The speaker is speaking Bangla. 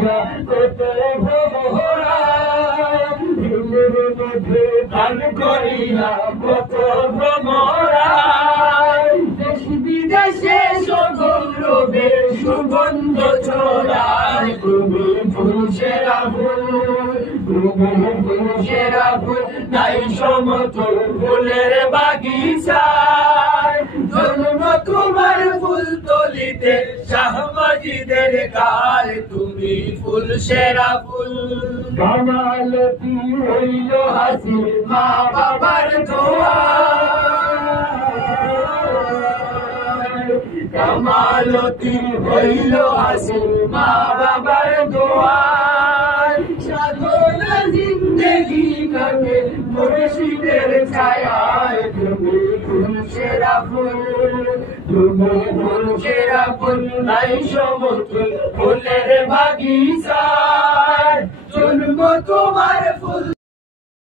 করিয়া কত ভরা দিলের মধ্যে দান করিয়া কত ভ্রমরা দেশ বিদেশে সগৌরবে সুগন্ধ ছড়ায় তুমি ফুল সেরা ফুল তুমি ফুল সেরা ফুল নাই সমতুল ফুলের বাগিচায় জন্ম তোমার ফুল তলিতে শাহ মাজিদের গায় তুমি ফুল সেরা ফুল কামালতি হইল হাসি মা বাবার দোয়া কামালতি হইল হাসি মা বাবার দোয়া সাধনা জিন্দেগি কাটে মুর্শিদের ছায়ায় তুমি ফুল সেরা ফুল তুমি ফুল সেরা ফুল নাই সমতুল ফুলের বাগিচায় জন্ম তোমার ফুল